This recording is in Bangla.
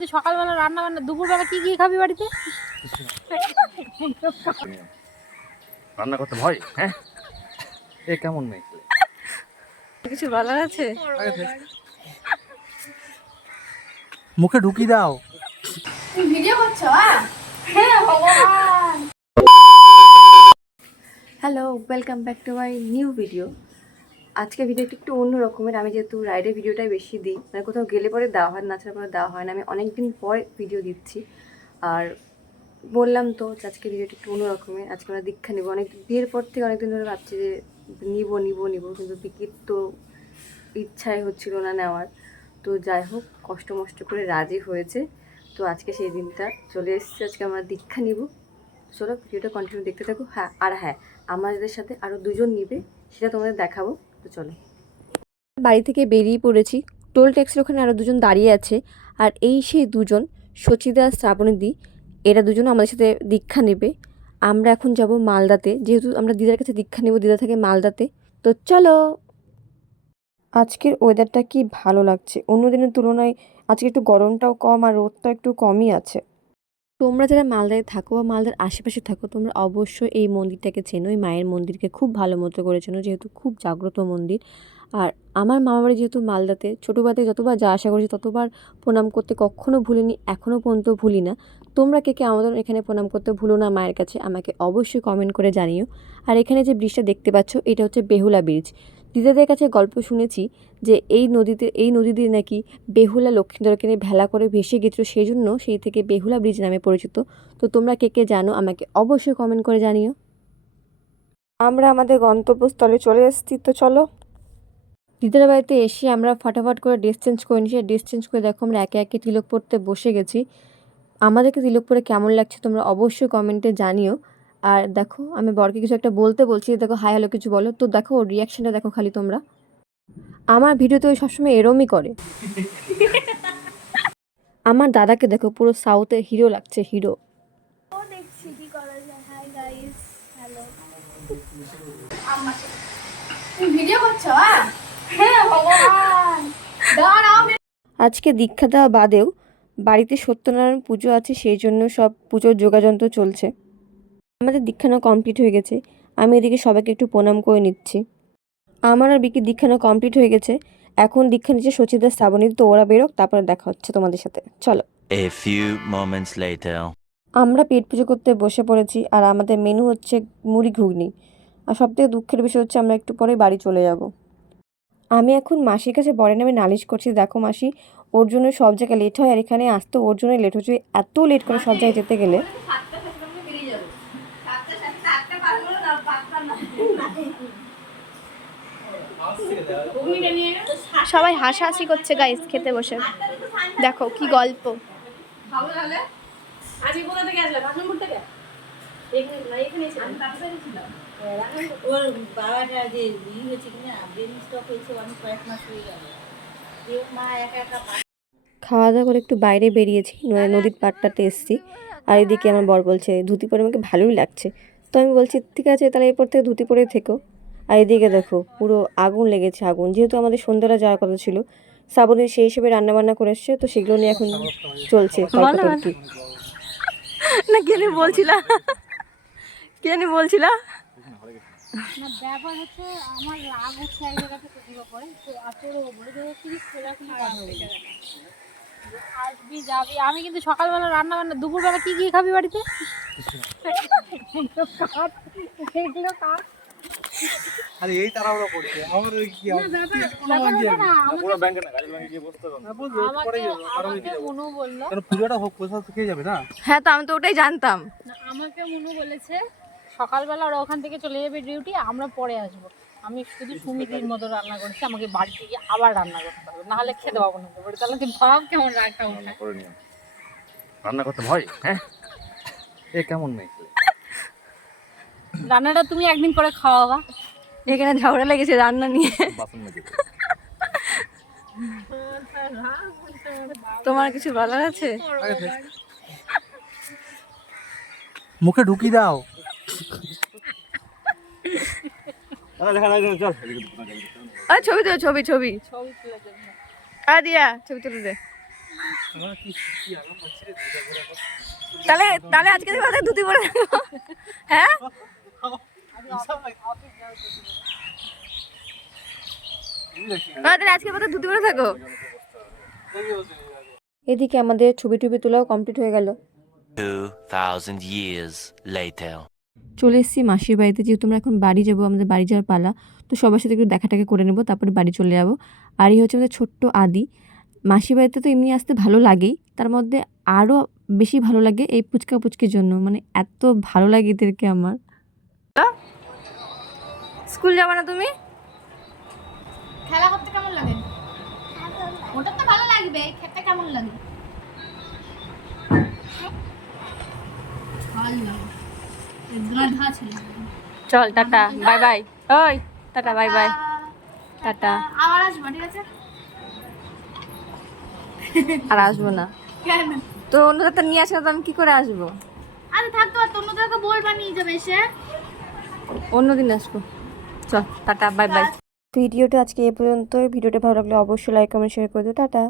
তুই সকালবেলা রান্না বান্না দুপুরবেলা কি কি খাবি বাড়িতে? রান্না করতে ভয়? হ্যাঁ? এ কেমন মেয়ে? কিছু বলার আছে? মুখে ঢুকি দাও। ভিডিও করছ হ্যাঁ ভগবান! Hello welcome back to my new video আজকে ভিডিওটা একটু অন্য রকমের। আমি যেহেতু রাইডের ভিডিওটাই বেশি দিই মানে কোথাও গেলে পরে দেওয়া হয় না ছাড়া পরে দেওয়া হয় না। আমি অনেক দিন পর ভিডিও দিচ্ছি। আর বললাম তো আজকে ভিডিওটা একটু অন্য রকমের, আজকে আমরা দীক্ষা নিব। অনেক বিয়ের পর থেকে অনেকদিন ধরে ভাবছি যে নিব নিব নিব, কিন্তু টিকিট তো ইচ্ছাই হচ্ছিল না নেওয়ার। তো যাই হোক, কষ্ট মষ্ট করে রাজি হয়েছে। তো আজকে সেই দিনটা চলে এসেছে, আজকে আমরা দীক্ষা নিব। চলো ভিডিওটা কন্টিনিউ দেখতে থাকো। হ্যাঁ আর হ্যাঁ আমাদের সাথে আরও দুজন নিবে, সেটা তোমাদের দেখাবো। তো চলো। বাড়ি থেকে বেরিয়ে পড়েছি। টোল ট্যাক্সের ওখানে আরও দুজন দাঁড়িয়ে আছে। আর এই সেই দুজন সচিদা শ্রাবণীদি এরা দুজন আমাদের সাথে দীক্ষা নেবে। আমরা এখন যাব মালদাতে। যেহেতু আমরা দিদার কাছে দীক্ষা নেব দিদা থাকে মালদাতে। তো চলো। আজকের ওয়েদারটা কি ভালো লাগছে? অন্য দিনের তুলনায় আজকে একটু গরমটাও কম আর রোদটা একটু কমই আছে। তোমরা যারা মালদায় থাকো বা মালদার আশেপাশে থাকো, তোমরা অবশ্যই এই মন্দিরটাকে চেনো। এই মায়ের মন্দিরকে খুব ভালো মতো করে চেনো, যেহেতু খুব জাগ্রত মন্দির। আর আমার মামাবাড়ি যেহেতু মালদাতে, ছোটোবেলাতে যতবার যা আশা করেছি ততবার প্রণাম করতে কখনো ভুলিনি এখনও পর্যন্ত ভুলি না। তোমরা কে কে আমাদের এখানে প্রণাম করতে ভুলো না মায়ের কাছে, আমাকে অবশ্যই কমেন্ট করে জানিও। আর এখানে যে ব্রিজটা দেখতে পাচ্ছ, এটা হচ্ছে বেহুলা ব্রিজ। দিদাদের কাছে গল্প শুনেছি যে এই নদীতে এই নদী দিয়ে নাকি বেহুলা লক্ষ্মীধরকে নিয়ে ভেলা করে ভেসে গেছিল সেই জন্য সেই থেকে বেহুলা ব্রিজ নামে পরিচিত। তো তোমরা কে কে জানো আমাকে অবশ্যই কমেন্ট করে জানিও। আমরা আমাদের গন্তব্যস্থলে চলে এসেছি তো চলো। দিদার বাড়িতে এসে আমরা ফটাফট করে ড্রেস চেঞ্জ করে নিয়েছি। ড্রেস চেঞ্জ করে দেখো আমরা একে একে তিলক পড়তে বসে গেছি। আমাদেরকে তিলক পরে কেমন লাগছে তোমরা অবশ্যই কমেন্টে জানিও। আর দেখো আমি বরকে কিছু একটা বলতে বলছি দেখো হাই হ্যালো কিছু বলো। তো দেখো ওর রিয়াকশনটা দেখো খালি তোমরা। আমার ভিডিওতে ওই সবসময় এরমই করে। আমার দাদাকে দেখো পুরো সাউথের হিরো লাগছে হিরো হ্যাঁ আজকে দীক্ষা দেওয়া বাদেও বাড়িতে সত্যনারায়ণ পুজো আছে সেই জন্য সব পুজোর যোগাযন্ত্র চলছে। আমাদের দীক্ষানো কমপ্লিট হয়ে গেছে। আমি এদিকে সবাইকে একটু প্রণাম করে নিচ্ছি। আমার আর বিকির দীক্ষানো কমপ্লিট হয়ে গেছে। এখন দীক্ষা নিচ্ছে সচিদা শ্রাবণী তো ওরা বেরোক তারপরে দেখা হচ্ছে তোমাদের সাথে। চলো। A few moments later. আমরা পেট পুজো করতে বসে পড়েছি আর আমাদের মেনু হচ্ছে মুড়ি ঘুগনি। আর সবথেকে দুঃখের বিষয় হচ্ছে আমরা একটু পরেই বাড়ি চলে যাব। আমি এখন মাসির কাছে বরের নামে নালিশ করছি দেখো মাসি ওর জন্য সব জায়গায় লেট হয় আর এখানে আসতে ওর জন্য লেট হচ্ছে। এত লেট করে সব জায়গায় যেতে গেলে। সবাই হাসাহাসি করছে গাইস খেতে বসে। দেখো কি গল্প। আজকে কোথা থেকে আসলে? ভাষণপুর থেকে? এখানে না এখানে ছিলাম। ওর বাবাটা যে ই হয়েছে কিনা ব্রেন স্টক হয়েছে অনেক কয়েক মাস হয়ে গেল। মা একা একা খাওয়া দাওয়া করে একটু বাইরে বেরিয়েছি নদীর পাড়টাতে এসেছি। আর এদিকে আমার বর বলছে ধুতি পরে আমাকে ভালোই লাগছে। তো আমি বলছি ঠিক আছে তাহলে এরপর থেকে ধুতি পরে থেকো। আর এদিকে দেখো পুরো আগুন লেগেছে আগুন। যেহেতু আমাদের সন্ধ্যাটা যাওয়ার কথা ছিল শ্রাবণী সেই হিসেবে রান্না বান্না করে এসছে তো সেগুলো নিয়ে এখন চলছে তর্কাতর্কি। না কেন বলছিলা? কেন বলছিলা? না ব্যাপার হচ্ছে আমার রাগ উঠছে এক জায়গা থেকে তো বলে কি আসবি যাবি। আমি কিন্তু সকালবেলা রান্না বান্না দুপুরবেলা কি কি খাবি বাড়িতে? আরে এই তাড়াহুড়ো করছে আমার ওই কি না ব্যাংকে গাড়ি ব্যাংকে গিয়ে বসতে হবে। কারণ পুজোটা হোক কোথাও থেকে যাবে না? হ্যাঁ তো আমি তো ওটাই জানতাম। আমাকে মনু বলেছে সকালবেলা ওরা ওখান থেকে চলে যাবে ডিউটি আমরা পরে আসব। আমি শুধু সুমিতির মতো রান্না করছি আমাকে বাড়িতে গিয়ে আবার রান্না করতে হবে নাহলে খেতে পাবো না। তাহলে তুই ভাব কেমন রান্না করে নিও। রান্না করতে ভয়? হ্যাঁ? এ কেমন মেয়ে? রান্নাটা তুমি একদিন করে খাওয়াবা। এখানে ঝগড়া লেগেছে রান্না নিয়ে। বাসন মেজে তোমার কিছু বলার আছে? মুখে ঢুকি দাও। ছবি তো ছবি ছবি ছবি তুলে দিয়া ছবি তুলে দে। তাহলে তাহলে আজকে থেকে ধুতি পরে হ্যাঁ আজকে ধুতি পরে থাকো। এদিকে আমাদের ছবি টবি তোলাও কমপ্লিট হয়ে গেল 2,000 years later. চলে এসেছি মাসির বাড়িতে যেহেতু আমরা এখন বাড়ি যাব আমাদের বাড়ি যাওয়ার পালা তো সবার সাথে একটু দেখা টাকা করে নেব তারপরে বাড়ি চলে যাব। আর এই হচ্ছে আমাদের ছোট্ট আদি। মাসির বাড়িতে তো এমনি আসতে ভালো লাগেই তার মধ্যে আরও বেশি ভালো লাগে এই পুচকা পুচকির জন্য মানে এত ভালো লাগে এদেরকে আমার। স্কুল যাবে না তুমি? খেলা করতে কেমন লাগে? ওটা তো ভালো লাগবে খেতে কেমন লাগে? ভালো। চল টাটা বাই বাই। ওই টাটা বাই বাই। টাটা। আবার আসব ঠিক আছে আর আসব না। তো অন্য ডাক্তার নিয়ে আসলে তো আমি কি করে আসব? আরে থাকতো আর অন্যদেরকে বলবা নিয়ে যাবে এসে। অন্যদিন আসব। চল টাটা বাই বাই। ভিডিওটা আজকে এ পর্যন্ত ভিডিওটা ভালো লাগলে অবশ্যই লাইক কমেন্ট শেয়ার করে দিও। টাটা।